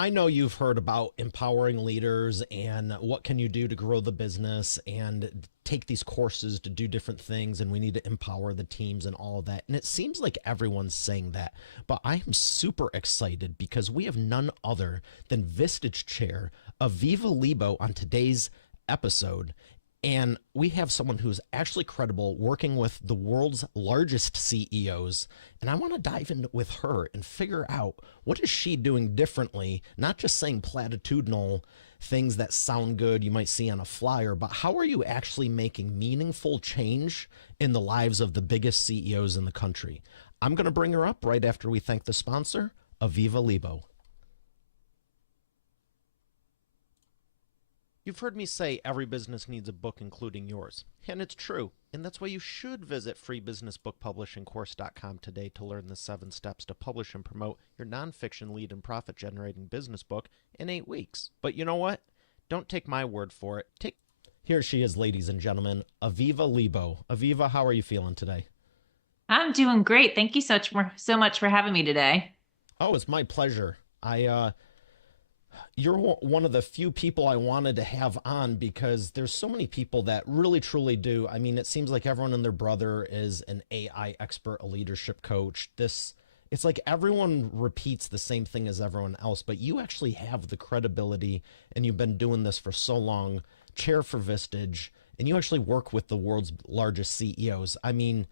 I know you've heard about empowering leaders and what can you do to grow the business and take these courses to do different things, and we need to empower the teams and all of that. And it seems like everyone's saying that, but I am super excited because we have none other than Vistage Chair Aviva Leebow on today's episode. And we have someone who's actually credible working with the world's largest CEOs. And I want to dive in with her and figure out what is she doing differently, not just saying platitudinal things that sound good you might see on a flyer, but how are you actually making meaningful change in the lives of the biggest CEOs in the country? I'm going to bring her up right after we thank the sponsor, Aviva Leebow. You've heard me say every business needs a book, including yours. And it's true. And that's why you should visit freebusinessbookpublishingcourse.com today to learn the 7 steps to publish and promote your nonfiction lead and profit generating business book in 8 weeks. But you know what? Don't take my word for it. Here she is, ladies and gentlemen, Aviva Leebow. Aviva, how are you feeling today? I'm doing great. Thank you so much for having me today. Oh, it's my pleasure. You're one of the few people I wanted to have on because there's so many people that really truly do. I mean, it seems like everyone and their brother is an AI expert, a leadership coach. It's like everyone repeats the same thing as everyone else, but you actually have the credibility and you've been doing this for so long, chair for Vistage, and you actually work with the world's largest CEOs. I mean,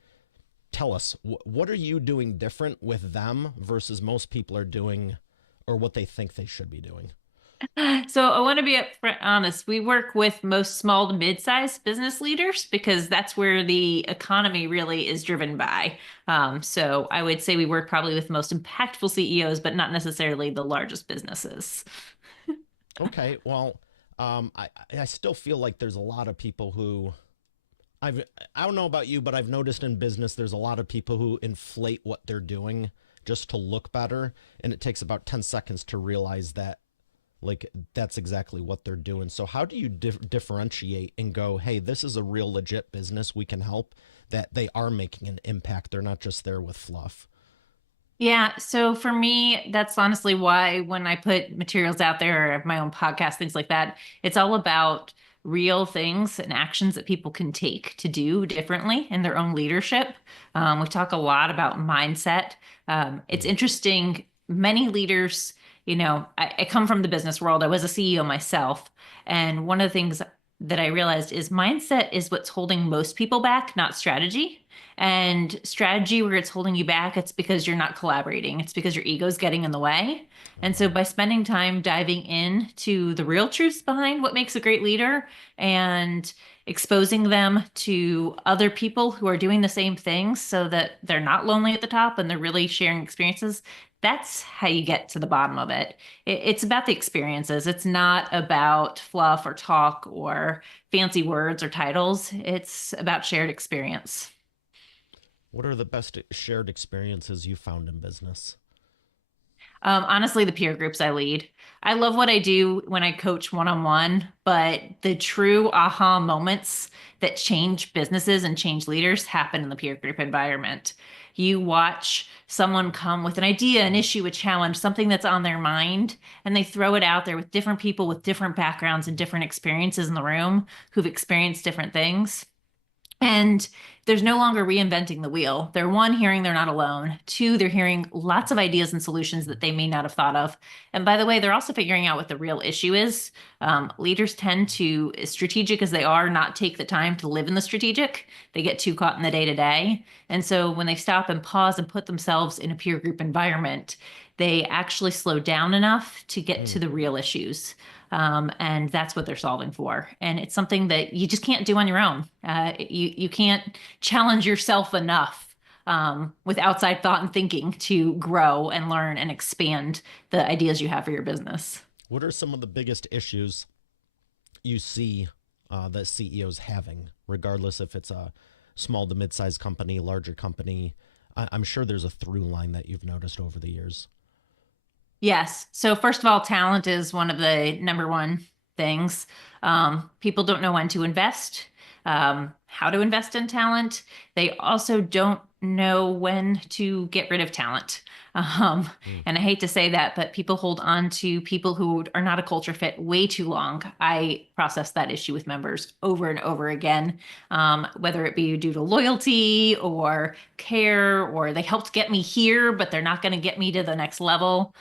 tell us, what are you doing different with them versus most people are doing or what they think they should be doing? So I want to be upfront honest. We work with most small to mid-sized business leaders because that's where the economy really is driven by. So I would say we work probably with the most impactful CEOs, but not necessarily the largest businesses. Okay, well, I still feel like there's a lot of people who I've I don't know about you, but I've noticed in business there's a lot of people who inflate what they're doing just to look better, and it takes about 10 seconds to realize that like that's exactly what they're doing. So how do you differentiate and go, hey, this is a real legit business, we can help, that they are making an impact, they're not just there with fluff? Yeah, so for me, that's honestly why when I put materials out there or have my own podcast, things like that, it's all about real things and actions that people can take to do differently in their own leadership. We talk a lot about mindset. It's Mm. interesting, many leaders, I come from the business world. I was a CEO myself. And one of the things that I realized is mindset is what's holding most people back, not strategy. And strategy, where it's holding you back, it's because you're not collaborating. It's because your ego's getting in the way. And so Oh. by spending time diving into the real truths behind what makes a great leader and exposing them to other people who are doing the same things so that they're not lonely at the top and they're really sharing experiences, that's how you get to the bottom of it. It's about the experiences. It's not about fluff or talk or fancy words or titles. It's about shared experience. What are the best shared experiences you found in business? Honestly, the peer groups I lead. I love what I do when I coach one on one, but the true aha moments that change businesses and change leaders happen in the peer group environment. You watch someone come with an idea, an issue, a challenge, something that's on their mind, and they throw it out there with different people with different backgrounds and different experiences in the room who've experienced different things. And there's no longer reinventing the wheel. They're one, hearing they're not alone. Two, they're hearing lots of ideas and solutions that they may not have thought of. And by the way, they're also figuring out what the real issue is. Leaders tend to, as strategic as they are, not take the time to live in the strategic. They get too caught in the day to day. And so when they stop and pause and put themselves in a peer group environment, they actually slow down enough to get to Mm. the real issues. And that's what they're solving for. And it's something that you just can't do on your own. You can't challenge yourself enough with outside thought and thinking to grow and learn and expand the ideas you have for your business. What are some of the biggest issues you see that CEOs having, regardless if it's a small to mid-sized company, larger company? I'm sure there's a through line that you've noticed over the years. Yes. So first of all, talent is one of the number one things. People don't know when to invest, how to invest in talent. They also don't know when to get rid of talent. Um, Mm. and I hate to say that, but people hold on to people who are not a culture fit way too long. I process that issue with members over and over again, whether it be due to loyalty or care, or they helped get me here, but they're not going to get me to the next level.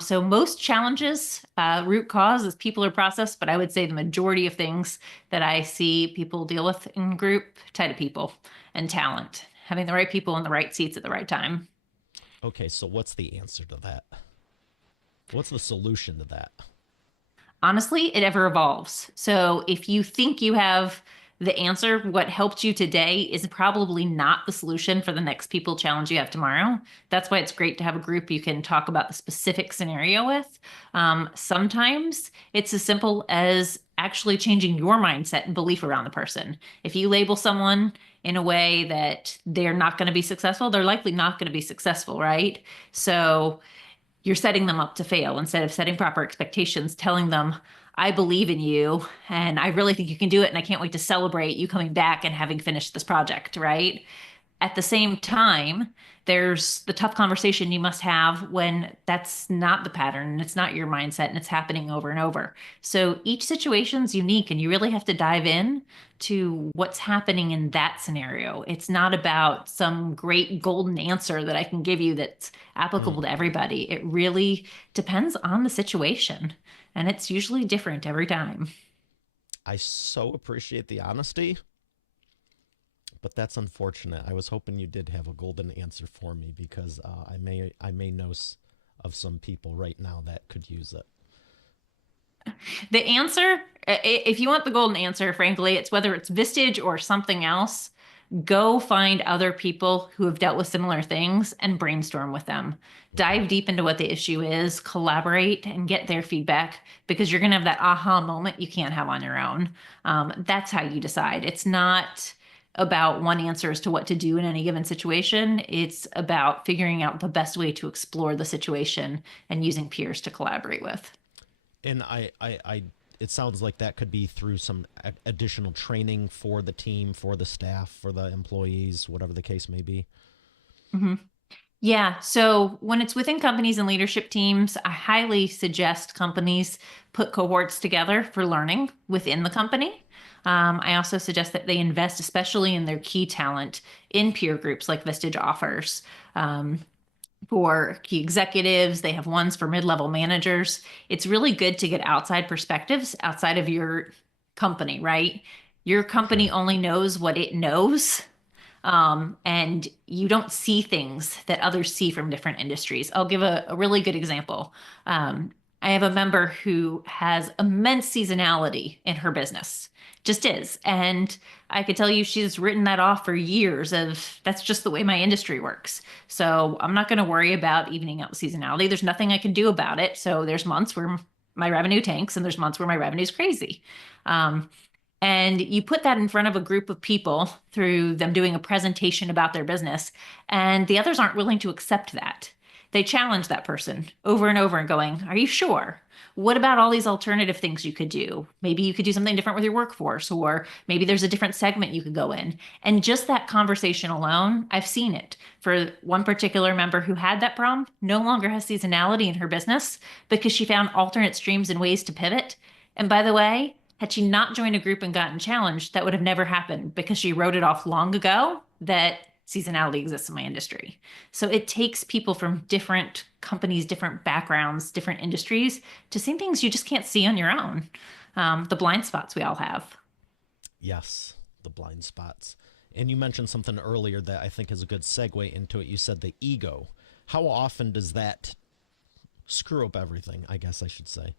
So most challenges, root cause is people or process, but I would say the majority of things that I see people deal with in group tie to people and talent, having the right people in the right seats at the right time. Okay, so what's the answer to that? What's the solution to that? Honestly, it ever evolves. So if you think you have the answer, what helped you today is probably not the solution for the next people challenge you have tomorrow. That's why it's great to have a group you can talk about the specific scenario with. Sometimes it's as simple as actually changing your mindset and belief around the person. If you label someone in a way that they're not going to be successful, they're likely not going to be successful, right? So you're setting them up to fail instead of setting proper expectations, telling them, I believe in you and I really think you can do it. And I can't wait to celebrate you coming back and having finished this project, right? At the same time, there's the tough conversation you must have when that's not the pattern and it's not your mindset and it's happening over and over. So each situation's unique and you really have to dive in to what's happening in that scenario. It's not about some great golden answer that I can give you that's Mm. applicable to everybody. It really depends on the situation and it's usually different every time. I so appreciate the honesty, but that's unfortunate. I was hoping you did have a golden answer for me because I may know of some people right now that could use it. The answer, if you want the golden answer, frankly, it's whether it's Vistage or something else, go find other people who have dealt with similar things and brainstorm with them. Okay. Dive deep into what the issue is, collaborate, and get their feedback because you're going to have that aha moment you can't have on your own. That's how you decide. It's not about one answer as to what to do in any given situation. It's about figuring out the best way to explore the situation and using peers to collaborate with. And it sounds like that could be through some additional training for the team, for the staff, for the employees, whatever the case may be. Mhm. Yeah. So when it's within companies and leadership teams, I highly suggest companies put cohorts together for learning within the company. I also suggest that they invest, especially in their key talent, in peer groups like Vistage offers. For key executives, they have ones for mid-level managers. It's really good to get outside perspectives outside of your company, right? Your company Sure. only knows what it knows and you don't see things that others see from different industries. I'll give a really good example. I have a member who has immense seasonality in her business, just is. And I could tell you she's written that off for years of that's just the way my industry works. So I'm not going to worry about evening out the seasonality. There's nothing I can do about it. So there's months where my revenue tanks and there's months where my revenue is crazy. Um, and you put that in front of a group of people through them doing a presentation about their business, and the others aren't willing to accept that. They challenge that person over and over and going, are you sure? What about all these alternative things you could do? Maybe you could do something different with your workforce, or maybe there's a different segment you could go in. And just that conversation alone, I've seen it for one particular member who had that problem, no longer has seasonality in her business because she found alternate streams and ways to pivot. And by the way, had she not joined a group and gotten challenged, that would have never happened because she wrote it off long ago that seasonality exists in my industry. So it takes people from different companies, different backgrounds, different industries to see things you just can't see on your own. The blind spots we all have. Yes, the blind spots. And you mentioned something earlier that I think is a good segue into it. You said the ego. How often does that screw up everything? I guess I should say.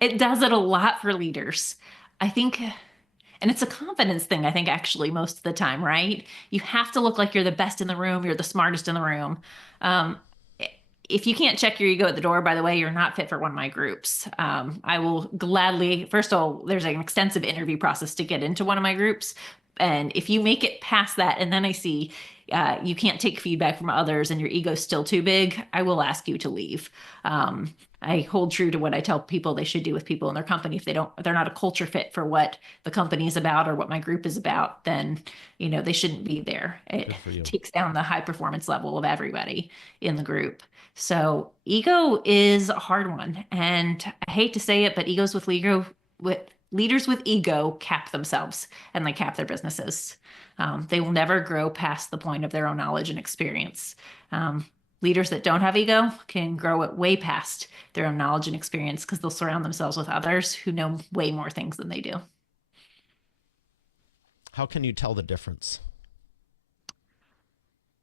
It does it a lot for leaders. I think, and it's a confidence thing, I think, actually, most of the time, right? You have to look like you're the best in the room, you're the smartest in the room. Um, if you can't check your ego at the door, by the way, you're not fit for one of my groups. I will gladly, first of all, there's an extensive interview process to get into one of my groups. And if you make it past that, and then I see you can't take feedback from others and your ego's still too big, I will ask you to leave. I hold true to what I tell people they should do with people in their company. If they're not a culture fit for what the company is about or what my group is about, then, they shouldn't be there. It Good for you. takes down the high performance level of everybody in the group. So ego is a hard one. And I hate to say it, but leaders with ego cap themselves and they cap their businesses. They will never grow past the point of their own knowledge and experience. Leaders that don't have ego can grow it way past their own knowledge and experience because they'll surround themselves with others who know way more things than they do. How can you tell the difference?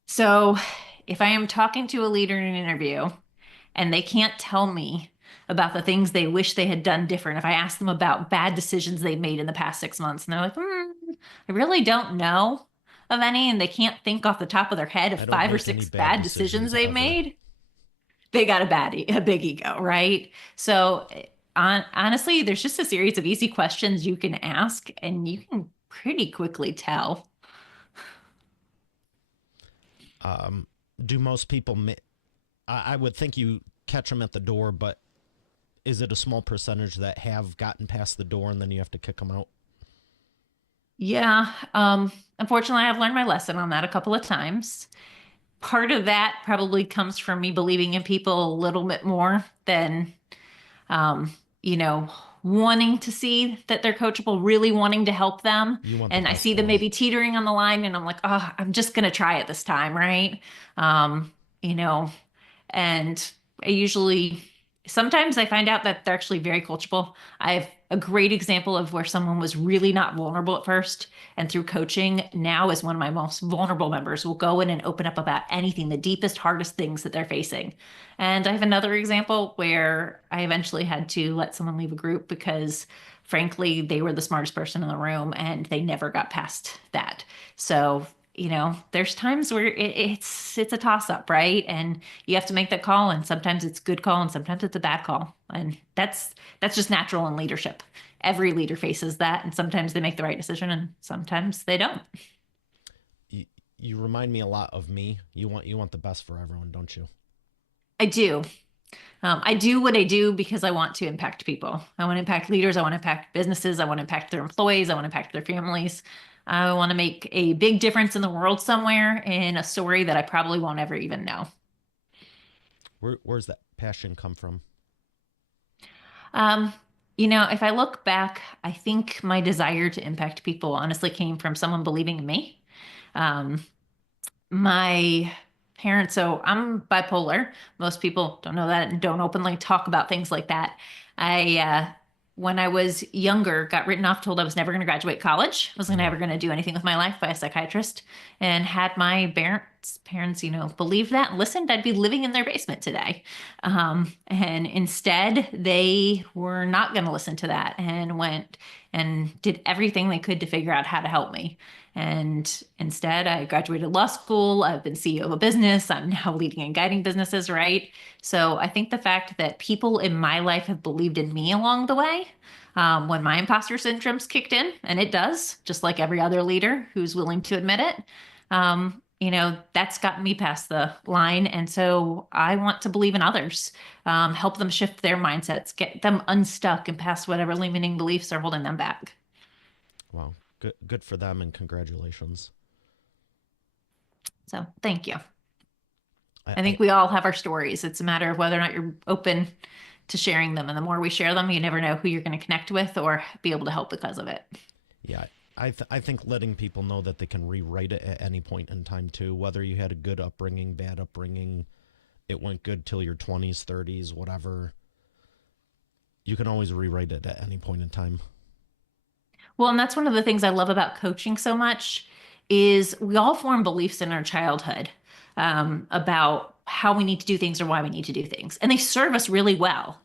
So if I am talking to a leader in an interview and they can't tell me about the things they wish they had done different, if I ask them about bad decisions they made in the past 6 months and they're like, I really don't know of any, and they can't think off the top of their head of I don't five or make any six bad bad decisions decisions they ever. made, they got a big ego, right? So honestly, there's just a series of easy questions you can ask, and you can pretty quickly tell. Do most people? I would think you catch them at the door, but is it a small percentage that have gotten past the door and then you have to kick them out? Yeah. Unfortunately, I've learned my lesson on that a couple of times. Part of that probably comes from me believing in people a little bit more than, um, you know, wanting to see that they're coachable, really wanting to help them. You want the And I best see for them them. maybe teetering on the line, and I'm like, oh, I'm just going to try it this time, right? Um, you know, and I usually, sometimes I find out that they're actually very coachable. I have a great example of where someone was really not vulnerable at first. And through coaching, now is one of my most vulnerable members will go in and open up about anything, the deepest, hardest things that they're facing. And I have another example where I eventually had to let someone leave a group because frankly, they were the smartest person in the room and they never got past that. So, there's times where it's a toss up, right? And you have to make that call, and sometimes it's a good call and sometimes it's a bad call. And that's just natural in leadership. Every leader faces that, and sometimes they make the right decision and sometimes they don't. You, you remind me a lot of me. You want the best for everyone, don't you? I do. I do what I do because I want to impact people. I want to impact leaders. I want to impact businesses. I want to impact their employees. I want to impact their families. I want to make a big difference in the world somewhere in a story that I probably won't ever even know. Where's that passion come from? Um, if I look back, I think my desire to impact people honestly came from someone believing in me. Um, my parents, so I'm bipolar. Most people don't know that and don't openly talk about things like that. When I was younger, got written off, told I was never going to graduate college, wasn't Mm. ever going to do anything with my life by a psychiatrist, and had my parents, believe that and listened, I'd be living in their basement today. And instead, they were not going to listen to that and went and did everything they could to figure out how to help me. And instead, I graduated law school. I've been CEO of a business. I'm now leading and guiding businesses, right? So I think the fact that people in my life have believed in me along the way, when my imposter syndrome's kicked in, and it does, just like every other leader who's willing to admit it, that's gotten me past the line. And so I want to believe in others, help them shift their mindsets, get them unstuck and past whatever limiting beliefs are holding them back. Wow, good for them, and congratulations. So thank you. I, I I think we all have our stories. It's a matter of whether or not you're open to sharing them. And the more we share them, you never know who you're going to connect with or be able to help because of it. yeah, I think letting people know that they can rewrite it at any point in time too, whether you had a good upbringing, bad upbringing, it went good till your 20s, 30s, whatever. You can always rewrite it at any point in time. Well, and that's one of the things I love about coaching so much is we all form beliefs in our childhood about how we need to do things or why we need to do things, and they serve us really well.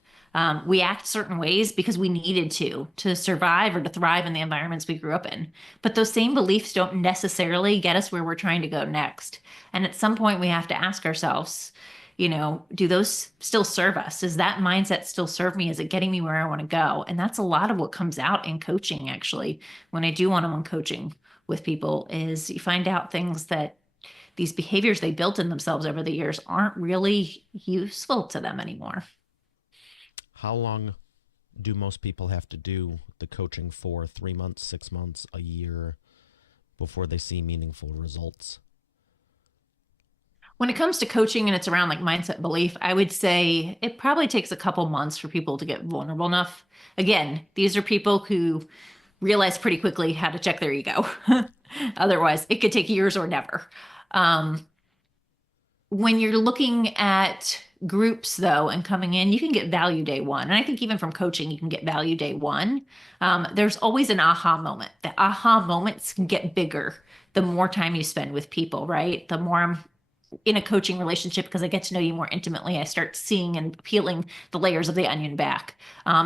We act certain ways because we needed to survive or to thrive in the environments we grew up in. But those same beliefs don't necessarily get us where we're trying to go next. And at some point, we have to ask ourselves, do those still serve us? Does that mindset still serve me? Is it getting me where I want to go? And that's a lot of what comes out in coaching, actually. When I do one-on-one coaching with people, is you find out things that these behaviors they built in themselves over the years aren't really useful to them anymore. How long do most people have to do the coaching for? 3 months, 6 months, a year before they see meaningful results? When it comes to coaching and it's around like mindset belief, I would say it probably takes a couple months for people to get vulnerable enough. Again, these are people who realize pretty quickly how to check their ego. Otherwise, it could take years or never. Um, when you're looking at groups though and coming in, you can get value day one. And I think even from coaching, you can get value day one. There's always an aha moment. The aha moments can get bigger the more time you spend with people, right? The more I'm in a coaching relationship because I get to know you more intimately. I start seeing and peeling the layers of the onion back.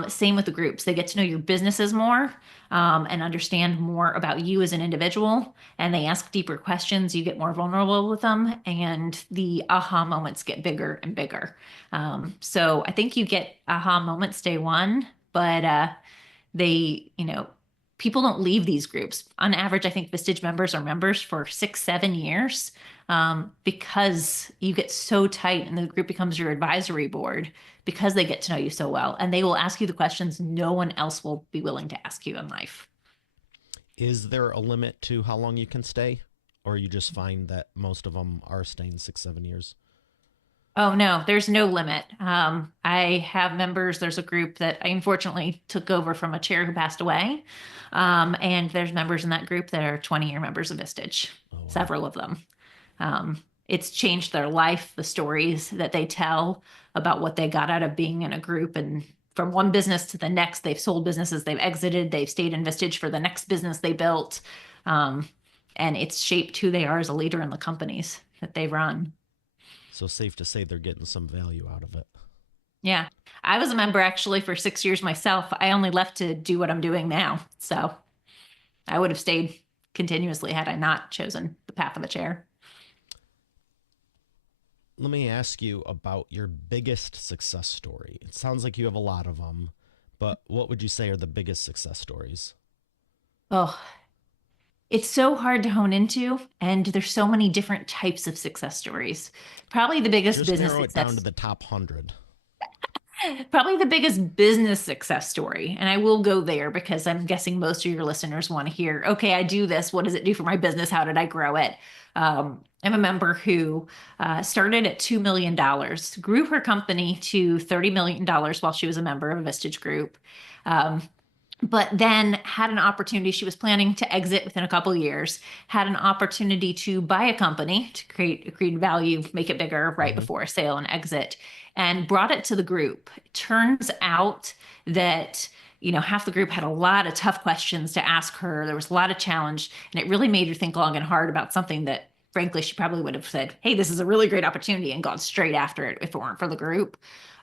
Same with the groups. They get to know your businesses more and understand more about you as an individual. And they ask deeper questions. You get more vulnerable with them. And the aha moments get bigger and bigger. So I think you get aha moments day one, but people don't leave these groups. On average, I think Vistage members are members for 6, 7 years because you get so tight and the group becomes your advisory board because they get to know you so well. And they will ask you the questions no one else will be willing to ask you in life. Is there a limit to how long you can stay? Or you just find that most of them are staying 6, 7 years? Oh no, there's no limit. I have members. There's a group that I unfortunately took over from a chair who passed away. And there's members in that group that are 20-year members of Vistage, Oh, wow. several of them. It's changed their life, the stories that they tell about what they got out of being in a group. And from one business to the next, they've sold businesses, they've exited, they've stayed in Vistage for the next business they built. Um, and it's shaped who they are as a leader in the companies that they run. So safe to say they're getting some value out of it. Yeah. I was a member actually for 6 years myself. I only left to do what I'm doing now. So I would have stayed continuously had I not chosen the path of a chair. Let me ask you about your biggest success story. It sounds like you have a lot of them, but what would you say are the biggest success stories? Oh, it's so hard to hone into, and there's so many different types of success stories. Probably the biggest Just business narrow it down to success the top 100. Probably the biggest business success story. And I will go there because I'm guessing most of your listeners want to hear, okay, I do this. What does it do for my business? How did I grow it? I'm a member who started at $2 million, grew her company to $30 million while she was a member of a Vistage group. Um, but then had an opportunity. She was planning to exit within a couple of years, had an opportunity to buy a company to create value, make it bigger right Mm-hmm. before a sale and exit, and brought it to the group. It turns out that half the group had a lot of tough questions to ask her. There was a lot of challenge, and it really made her think long and hard about something that frankly she probably would have said, hey, this is a really great opportunity, and gone straight after it if it weren't for the group.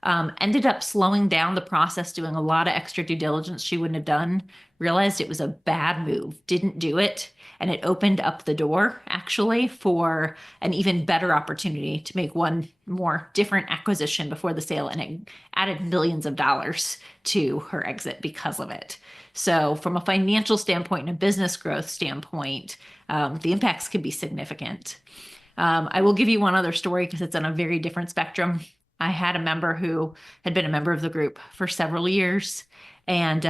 Ended up slowing down the process, doing a lot of extra due diligence she wouldn't have done, realized it was a bad move, didn't do it. And it opened up the door actually for an even better opportunity to make one more different acquisition before the sale. And it added millions of dollars to her exit because of it. So, from a financial standpoint and a business growth standpoint, the impacts can be significant. I will give you one other story because it's on a very different spectrum. I had a member who had been a member of the group for several years, and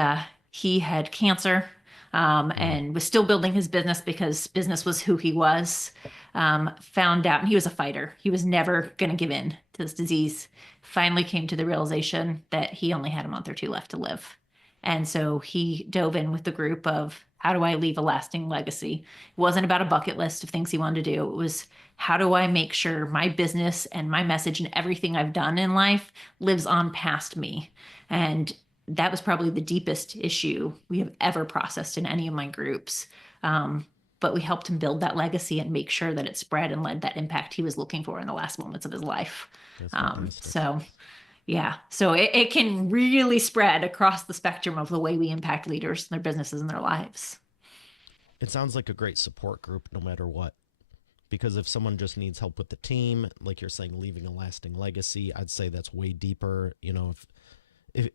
he had cancer Mm. and was still building his business because business was who he was. Found out, and he was a fighter. He was never going to give in to this disease. Finally came to the realization that he only had a month or two left to live. And so he dove in with the group of how do I leave a lasting legacy? It wasn't about a bucket list of things he wanted to do. It was how do I make sure my business and my message and everything I've done in life lives on past me? And that was probably the deepest issue we have ever processed in any of my groups. But we helped him build that legacy and make sure that it spread and led that impact he was looking for in the last moments of his life. That's Um, fantastic. so yeah, so it can really spread across the spectrum of the way we impact leaders, their businesses, and their lives. It sounds like a great support group no matter what. Because if someone just needs help with the team, like you're saying, leaving a lasting legacy, I'd say that's way deeper. If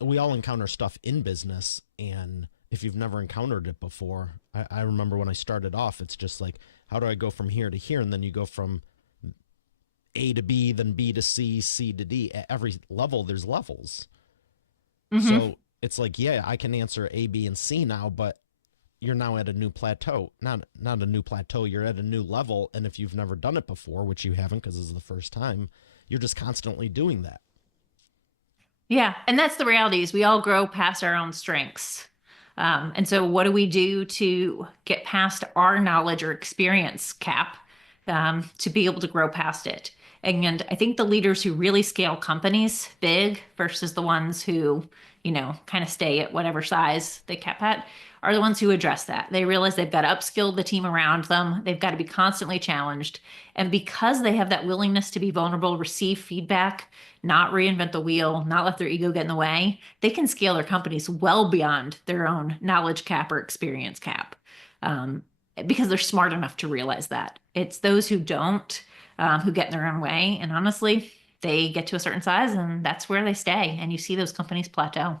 we all encounter stuff in business and if you've never encountered it before, I remember when I started off, it's just like, how do I go from here to here? And then you go from A to B, then B to C, C to D. At every level, there's levels. Hmm. So it's like, yeah, I can answer A, B, and C now, but you're now at a new plateau. Not a new plateau, you're at a new level. And if you've never done it before, which you haven't because this is the first time, you're just constantly doing that. Yeah, and that's the reality is we all grow past our own strengths. And so what do we do to get past our knowledge or experience cap to be able to grow past it? And I think the leaders who really scale companies big versus the ones who, kind of stay at whatever size they cap at are the ones who address that. They realize they've got to upskill the team around them. They've got to be constantly challenged. And because they have that willingness to be vulnerable, receive feedback, not reinvent the wheel, not let their ego get in the way, they can scale their companies well beyond their own knowledge cap or experience cap um, because they're smart enough to realize that. It's those who don't, who get in their own way. And honestly, they get to a certain size and that's where they stay. And you see those companies plateau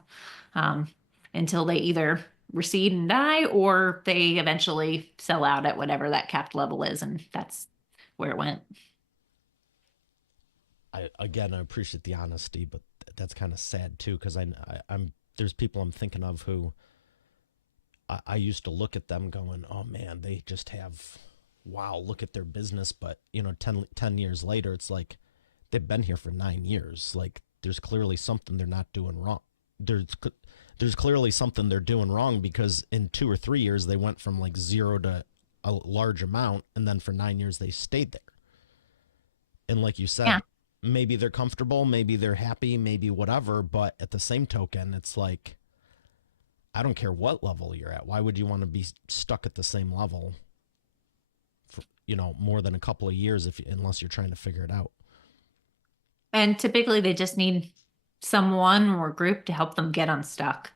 um, until they either recede and die or they eventually sell out at whatever that capped level is. And that's where it went. I appreciate the honesty, but that's kind of sad too because I'm there's people I'm thinking of who I used to look at them going, oh man, they just have, wow, look at their business. But, 10 years later, it's like they've been here for 9 years. Like there's clearly something they're not doing wrong. There's clearly something they're doing wrong because in 2 or 3 years, they went from like zero to a large amount. And then for 9 years, they stayed there. And like you Yeah. said, maybe they're comfortable, maybe they're happy, maybe whatever. But at the same token, it's like, I don't care what level you're at. Why would you want to be stuck at the same level for, more than a couple of years unless you're trying to figure it out? And typically they just need someone or group to help them get unstuck.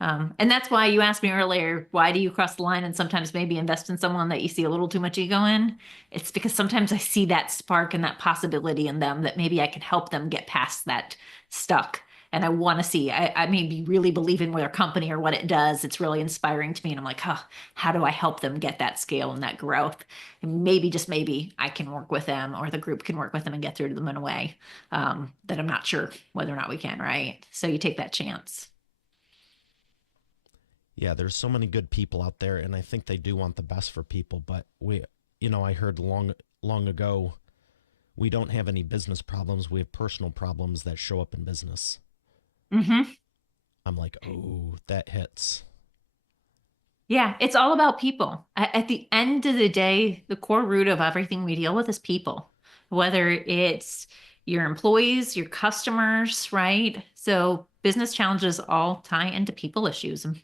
And that's why you asked me earlier, why do you cross the line and sometimes maybe invest in someone that you see a little too much ego in? It's because sometimes I see that spark and that possibility in them that maybe I can help them get past that stuck. And I want to see, I may be really believing with their company or what it does. It's really inspiring to me. And I'm like, huh, how do I help them get that scale and that growth? And maybe, just maybe, I can work with them or the group can work with them and get through to them in a way that I'm not sure whether or not we can, right? So you take that chance. Yeah, there's so many good people out there, and I think they do want the best for people. But I heard long ago, we don't have any business problems. We have personal problems that show up in business. Hmm. I'm like, oh, that hits. Yeah, it's all about people. At the end of the day, the core root of everything we deal with is people, whether it's your employees, your customers, right? So business challenges all tie into people issues. And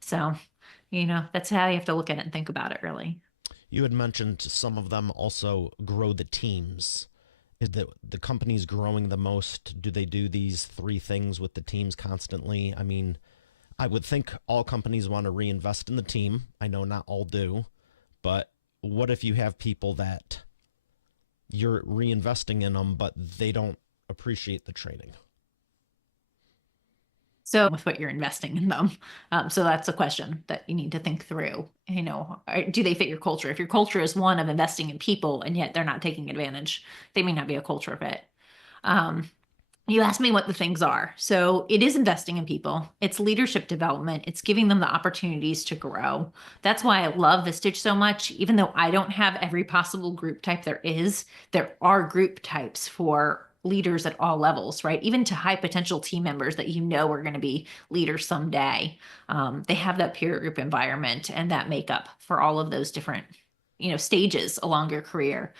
so, that's how you have to look at it and think about it, really. You had mentioned some of them also grow the teams. Is the company's growing the most? Do they do these three things with the teams constantly? I mean, I would think all companies want to reinvest in the team. I know not all do, but what if you have people that you're reinvesting in them, but they don't appreciate the training? So with what you're investing in them. So that's a question that you need to think through. Do they fit your culture? If your culture is one of investing in people and yet they're not taking advantage, they may not be a culture fit. Um, you asked me what the things are. So it is investing in people. It's leadership development. It's giving them the opportunities to grow. That's why I love Vistage so much. Even though I don't have every possible group type there are group types for leaders at all levels, right? Even to high potential team members that are going to be leaders someday. They have that peer group environment and that makeup for all of those different, stages along your career.